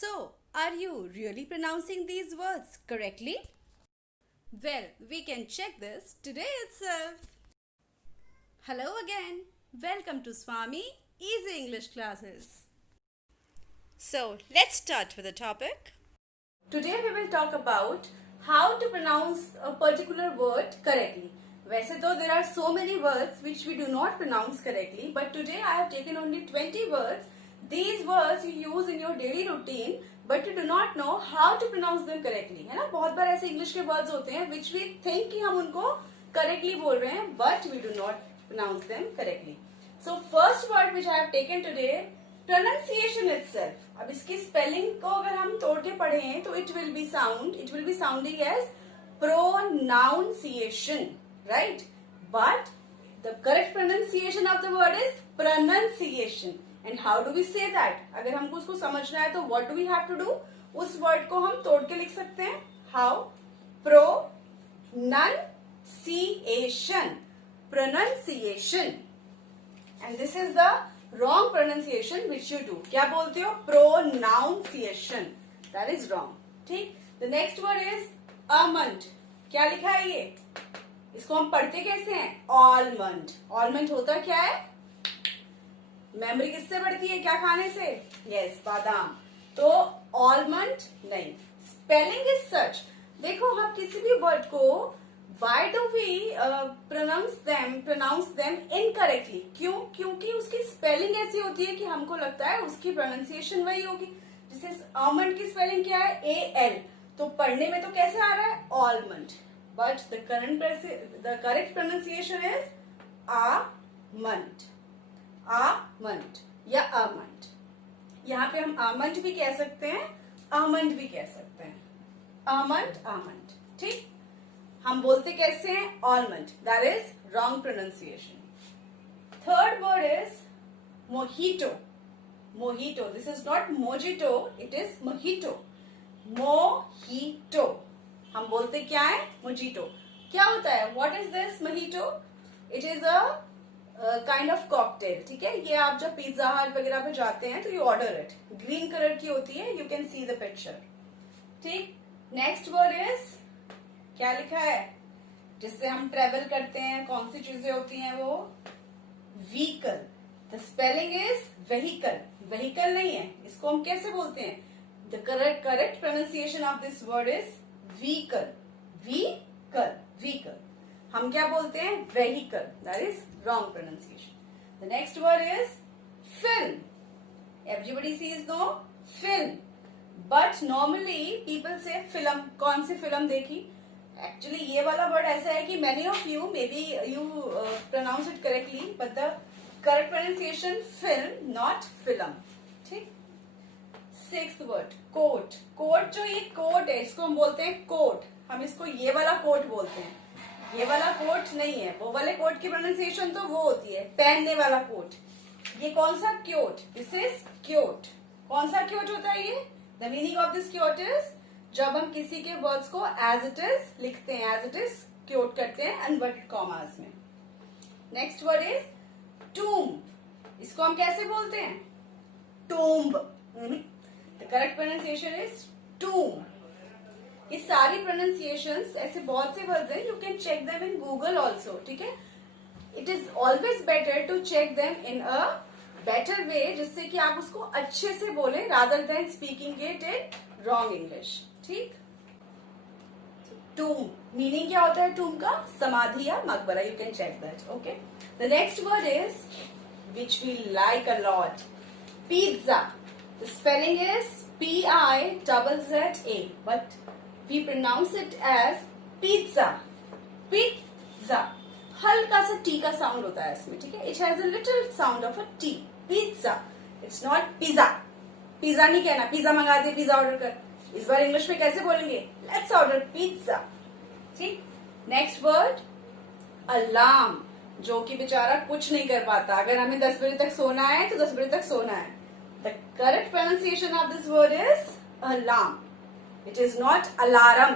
So, are you really pronouncing these words correctly? Well, we can check this today itself. Hello again. Welcome to Swami Easy English Classes. So, let's start with the topic. Today we will talk about how to pronounce a particular word correctly. वैसे तो there are so many words which we do not pronounce correctly, but today I have taken only 20 words. These words you use in your daily routine, but you do not know how to pronounce them correctly. है ना, बहुत बार ऐसे English के words होते हैं which we think कि हम उनको correctly बोल रहे हैं, but we do not pronounce them correctly. So first word which I have taken today, pronunciation itself. अब इसकी spelling को अगर हम तोड़ के पढ़ें तो it will be sounding as pronunciation, right? But the correct pronunciation of the word is pronunciation. And how do we say that? अगर हमको उसको समझना है तो what do we have to do? उस word को हम तोड़ के लिख सकते हैं. How? Pronunciation. And this is the wrong pronunciation which you do. क्या बोलते हो? Pronunciation. That is wrong. ठीक? The next word is almond. क्या लिखा है ये? इसको हम पढ़ते कैसे हैं? Almond. Almond होता क्या है? मेमोरी किससे बढ़ती है? क्या खाने से? यस, बादाम. तो almond नहीं. Spelling is such. देखो, हम किसी भी वर्ड को why do we pronounce them incorrectly? क्यों? क्योंकि उसकी स्पेलिंग ऐसी होती है कि हमको लगता है उसकी प्रोनाउंसिएशन वही होगी. जैसे almond की स्पेलिंग क्या है? AL. तो पढ़ने में तो कैसे आ रहा है? almond. But the correct pronunciation is almond. almond या almond. यहाँ पे हम almond भी कह सकते हैं, almond भी कह सकते हैं. almond. ठीक? हम बोलते कैसे हैं? almond. That is wrong pronunciation. Third word is mojito. This is not mojito, it is mojito. हम बोलते क्या है? mojito. क्या होता है? What is this mojito? It is a kind of cocktail. ठीक है, ये आप जब पिज्जा हट वगैरह पे जाते हैं तो you order it. Green colour की होती है, you can see the picture. ठीक. नेक्स्ट वर्ड इज, क्या लिखा है? जिससे हम ट्रेवल करते हैं, कौन सी चीजें होती हैं वो? Vehicle. The spelling is vehicle. Vehicle नहीं है. इसको हम कैसे बोलते हैं? The correct pronunciation of this word is vehicle. Vehicle. हम क्या बोलते हैं? vehicle. That is wrong pronunciation. The next word is film. Everybody sees no? Film. But normally people say film. कौन सी फिल्म देखी? Actually ये वाला word ऐसा है कि many of you maybe you pronounce it correctly, but the correct pronunciation film, not film. ठीक? Sixth word coat. Coat जो ये कोट है, इसको हम बोलते हैं कोट. हम इसको ये वाला कोट बोलते हैं. ये वाला कोट नहीं है. वो वाले कोट की प्रोनाउंसिएशन तो वो होती है पहनने वाला कोट. ये कौन सा? क्यूट. This is cute. कौन सा क्यूट होता है ये? The meaning of this cute is जब हम किसी के वर्ड्स को एज इट इज लिखते हैं, एज इट इज क्यूट करते हैं इनवर्टेड कॉमास में. Next word is tomb. इसको हम कैसे बोलते हैं? Tomb. The correct pronunciation is tomb. ये सारी प्रोनाउंसिएशंस ऐसे बहुत से वर्ड्स हैं, you can check them in Google also. ठीक है, it is always better to check them in a better way, जिससे कि आप उसको अच्छे से बोले rather than speaking it in wrong English. ठीक. टूम मीनिंग क्या होता है? टूम का समाधि या मकबरा. You can check that. Okay. The next word is which we like a lot, pizza. The spelling is PIZZA, but we pronounce it as pizza. हल्का सा टी का साउंड होता है इसमें. ठीक है, it has a little sound of a T. Pizza. It's not pizza. Pizza नहीं कहना. पिज्जा मंगा दे, पिज्जा ऑर्डर कर. इस बार इंग्लिश में कैसे बोलेंगे? Let's order pizza. ठीक. Next word alarm. जो कि बेचारा कुछ नहीं कर पाता. अगर हमें 10 बजे तक सोना है तो 10 बजे तक सोना है. The correct pronunciation of this word is alarm. It is not alarm.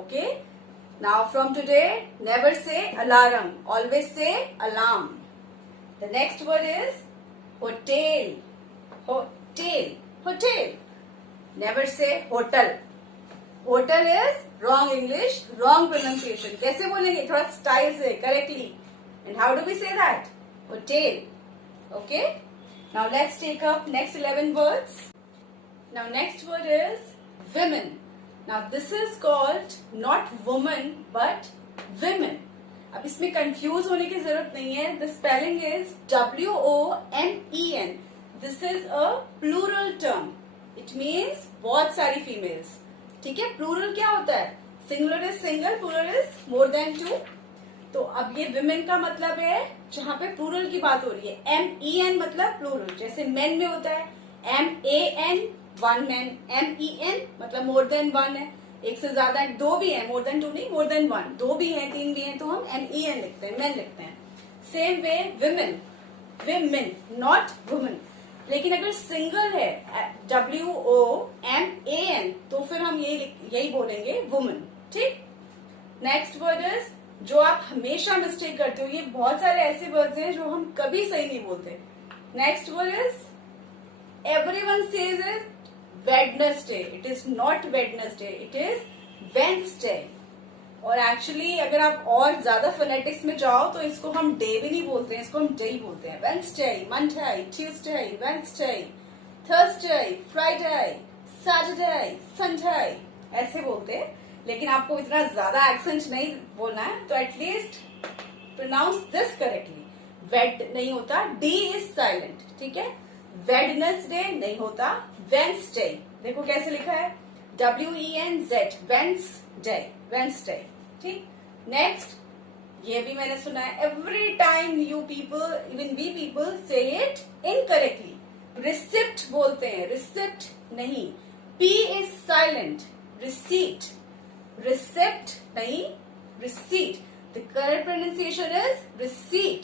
Okay? Now from today, never say alarm. Always say alarm. The next word is hotel. Hotel. Never say hotel. Hotel is wrong English, wrong pronunciation. कैसे बोलेंगे? थोड़ा style से, correctly. And how do we say that? Hotel. Okay. Now let's take up next 11 words. Now next word is women. Now this is called not woman but women. अब इसमें confuse होने की जरूरत नहीं है. The spelling is WOMEN. This is a plural term. It means बहुत सारी females. ठीक है. Plural क्या होता है? Singular is single, plural is more than two. तो अब ये women का मतलब है जहाँ पे plural की बात हो रही है. MEN मतलब plural. जैसे men में होता है MAN, वन मैन. MEN मतलब मोर देन वन है. एक से ज्यादा, दो भी है, मोर देन टू नहीं, मोर देन वन. दो भी है, तीन भी है, तो हम MEN लिखते हैं, मैन लिखते हैं. Same way women, women not women. लेकिन अगर सिंगल है WOMAN तो फिर हम यही बोलेंगे वुमेन. ठीक. नेक्स्ट वर्ड इज जो आप हमेशा मिस्टेक करते हो. ये बहुत सारे ऐसे वर्ड्स हैं जो हम कभी सही नहीं बोलते. Next word is everyone says it Wednesday. It is not Wednesday. It is Wednesday. और एक्चुअली अगर आप और ज्यादा फोनेटिक्स में जाओ तो इसको हम डे भी नहीं बोलते हैं, इसको हम डे ही बोलते हैं. Wednesday, Monday, Tuesday, Wednesday, Thursday, Friday, Saturday, Sunday ऐसे बोलते हैं. लेकिन आपको इतना ज्यादा एक्सेंट नहीं बोलना है, तो एटलीस्ट प्रोनाउंस दिस करेक्टली. वेड नहीं होता, डी इज साइलेंट. ठीक है. वेडनेसडे नहीं होता, वेंसडे. देखो कैसे लिखा है, WENZ, वेंसडे, वेंसडे. ठीक. नेक्स्ट, ये भी मैंने सुना है, every time you people, even we people say it incorrectly. Receipt बोलते हैं, रिसिप्ट नहीं. P is silent. Receipt, receipt नहीं, receipt. The correct pronunciation is receipt.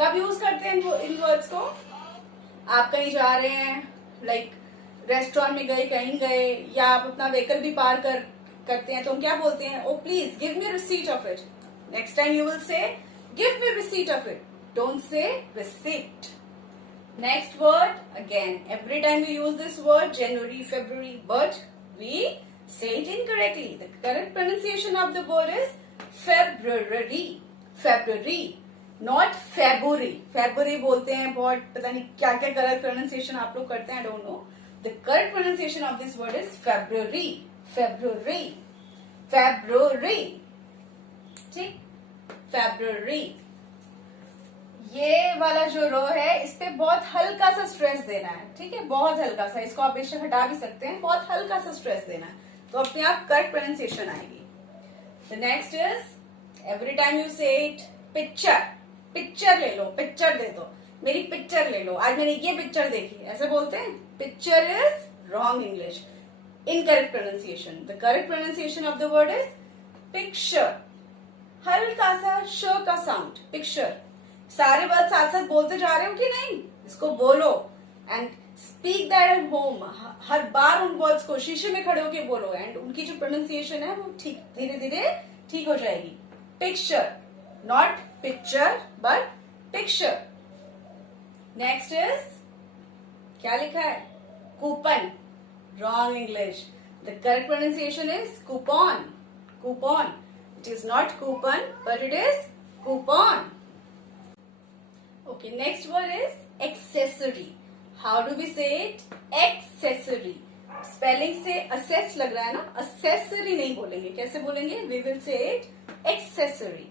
कब यूज करते हैं इन वर्ड्स को? आप कहीं जा रहे हैं, लाइक रेस्टोरेंट में गए, कहीं गए, या आप अपना व्हीकल भी पार करते हैं, तो हम क्या बोलते हैं? Oh please give me receipt of it. Next time you will say give me receipt of it. Don't say receipt. Next word, again every time we use this word, January, February, but we say it incorrectly. The correct pronunciation of the word is February. February, not February. February बोलते हैं, बहुत पता नहीं क्या क्या correct pronunciation आप लोग करते हैं, I don't know. The correct pronunciation of this word is February. February, February. ठीक. फेब्रुअरी. ये वाला जो रो है, इस पे बहुत हल्का सा स्ट्रेस देना है. ठीक है. बहुत हल्का सा. इसको आप बेशक हटा भी सकते हैं. बहुत हल्का सा स्ट्रेस देना है, तो अपने आप करेक्ट प्रोनाउंसिएशन आएगी. The next is every time you से इट पिक्चर. पिक्चर ले लो, पिक्चर दे दो, मेरी पिक्चर ले लो, आज मैंने ये पिक्चर देखी, ऐसे बोलते हैं. Picture is wrong English, incorrect pronunciation. The correct pronunciation of the word is picture. हल्का सा श का साउंड, पिक्चर. सारे वर्ड साथ साथ बोलते जा रहे हो कि नहीं? इसको बोलो and speak that at home. हर बार उन वर्ड्स को शीशे में खड़े होके बोलो, एंड उनकी जो प्रोनाउंसिएशन है वो ठीक, धीरे धीरे ठीक हो जाएगी. Picture, not picture but picture. Next is, क्या लिखा है? Coupon. Wrong English. The correct pronunciation is coupon. Coupon. It is not coupon but it is coupon. Okay, next word is accessory. How do we say it? Accessory. Spelling से assess लग रहा है ना, accessory नहीं बोलेंगे. कैसे बोलेंगे? We will say it accessory.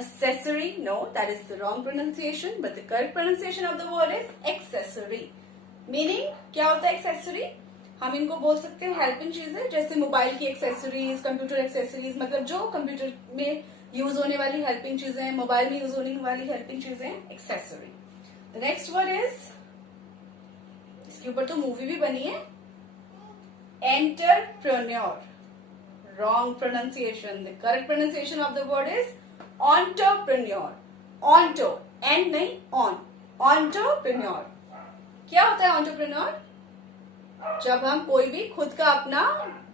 Accessory, no, that is the wrong pronunciation, but the correct pronunciation of the word is accessory. Meaning, क्या होता है accessory? हम इनको बोल सकते हैं हेल्पिंग चीजें, जैसे मोबाइल की एक्सेसरीज, कंप्यूटर एक्सेसरीज, मतलब जो कंप्यूटर में यूज होने वाली हेल्पिंग चीजें, मोबाइल में यूज होने वाली हेल्पिंग चीजें, accessory. The next word is, इसके ऊपर तो मूवी भी बनी है, entrepreneur. Wrong pronunciation. The correct pronunciation of the word is entrepreneur. Onto, and नहीं on. Entrepreneur. क्या होता है entrepreneur? जब हम कोई भी खुद का अपना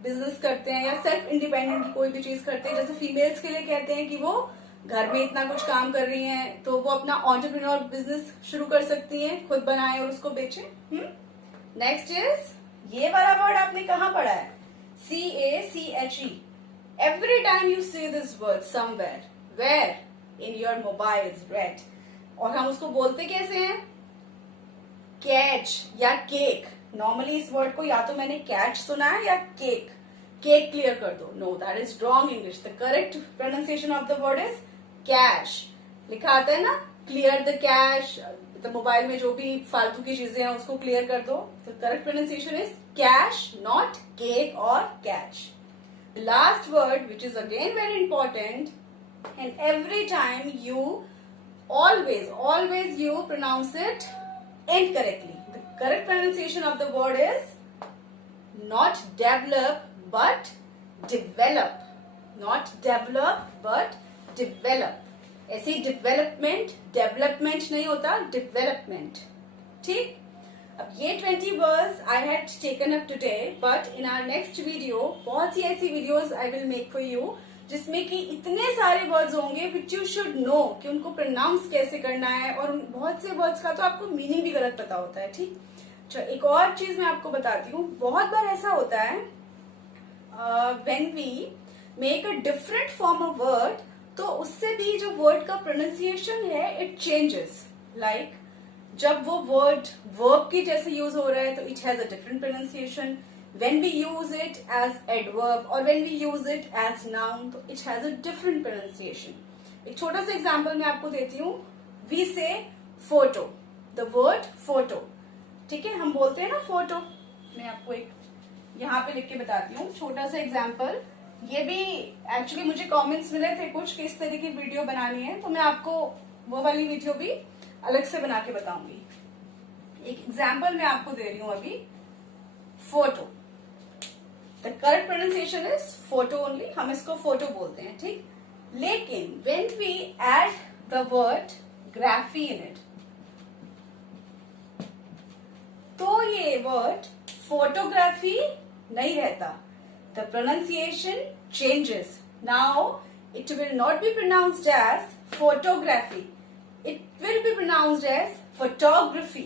बिजनेस करते हैं या सेल्फ इंडिपेंडेंट कोई भी चीज करते हैं, जैसे फीमेल्स के लिए कहते हैं कि वो घर में इतना कुछ काम कर रही हैं, तो वो अपना entrepreneur बिजनेस शुरू कर सकती हैं, खुद बनाए और उसको बेचें. नेक्स्ट इज ये वाला वर्ड आपने कहाँ पढ़ा है? CACHE. Every time you see this word somewhere, where? In your mobiles, right? और हम उसको बोलते कैसे हैं? कैच या केक. नॉर्मली इस वर्ड को या तो मैंने कैच सुना है या केक. केक क्लियर कर दो. No, that is wrong English. The correct pronunciation of the word is cache. लिखा आता है ना, क्लियर द कैश. तो मोबाइल में जो भी फालतू की चीजें हैं उसको क्लियर कर दो. तो correct pronunciation is cash, not cake और catch. The last word, which is again very important, and every time you always you pronounce it incorrectly. The correct pronunciation of the word is not develop but develop. Not develop but develop. ऐसे development नहीं होता, development. ठीक. अब ये 20 words I had taken up today, but in our next video बहुत सी ऐसी videos I will make for you जिसमें कि इतने सारे वर्ड्स होंगे विच यू शुड नो कि उनको प्रोनाउंस कैसे करना है. और बहुत से वर्ड्स का तो आपको मीनिंग भी गलत पता होता है. ठीक. चलो एक और चीज मैं आपको बताती हूँ. बहुत बार ऐसा होता है when we make a different form of word, तो उससे भी जो वर्ड का प्रोनाउंसिएशन है इट चेंजेस. लाइक जब वो वर्ड वर्ब की जैसे यूज हो रहा है तो it has a different pronunciation. When we use it as adverb or when we use it as noun, तो it has a different pronunciation. एक छोटा सा एग्जाम्पल मैं आपको देती हूँ. We say photo, the word photo. ठीक है, हम बोलते हैं ना फोटो. मैं आपको एक यहाँ पे लिख के बताती हूँ छोटा सा एग्जाम्पल. ये भी एक्चुअली मुझे कमेंट्स मिले थे कुछ कि इस तरह की वीडियो बनानी है, तो मैं आपको वो वाली वीडियो भी अलग से बना के बताऊंगी. एक एग्जाम्पल मैं आपको दे रही हूँ अभी. Photo, the correct pronunciation is photo only. हम इसको फोटो बोलते हैं. ठीक. लेकिन when we add the word graphy in it, तो ये वर्ड फोटोग्राफी नहीं रहता. The pronunciation changes. Now, it will not be pronounced as photography. It will be pronounced as photography.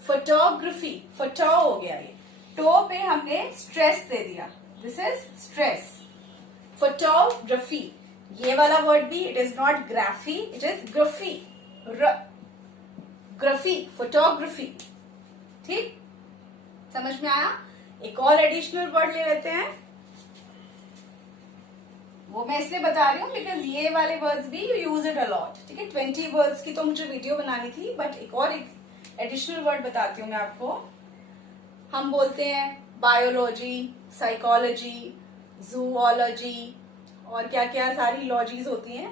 Photography. Photo हो गया ये. टो पे हमने स्ट्रेस दे दिया. This is stress. Photography. ये वाला वर्ड भी it is not graphy. It is graphy. Graphy. Photography. ठीक. समझ में आया? एक और एडिशनल वर्ड ले लेते हैं. वो मैं इसलिए बता रही हूँ बिकॉज ये वाले वर्ड्स भी यू यूज इट अलॉट. ठीक है. 20 वर्ड्स की तो मुझे वीडियो बनानी थी, बट एक और एडिशनल वर्ड बताती हूँ मैं आपको. हम बोलते हैं बायोलॉजी, साइकोलॉजी, जूलॉजी और क्या क्या सारी लॉजीज होती हैं.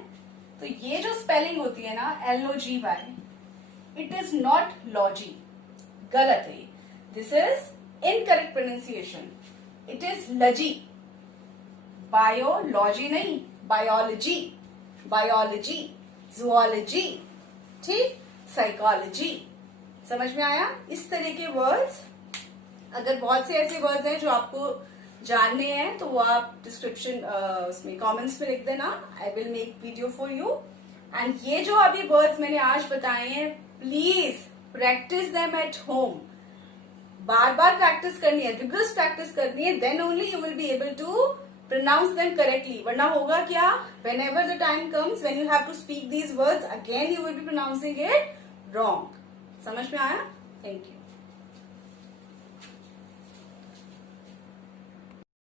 तो ये जो स्पेलिंग होती है ना LOGY, it is not logy. गलत है. This is incorrect pronunciation. It is logy. Biology नहीं, बायोलॉजी. Biology, zoology. ठीक. साइकोलॉजी. समझ में आया? इस तरह के वर्ड्स, अगर बहुत से ऐसे वर्ड्स हैं जो आपको जानने हैं तो वो आप डिस्क्रिप्शन उसमें कमेंट्स में लिख देना. I will make video for you. And ये जो अभी वर्ड्स मैंने आज बताए हैं, please practice them at home. बार बार प्रैक्टिस करनी है, रिगरस प्रैक्टिस करनी है. Then only you will be able to pronounce them correctly. वरना होगा क्या? Whenever the time comes when you have to speak these words, again you will be pronouncing it wrong. समझ में आया? Thank you.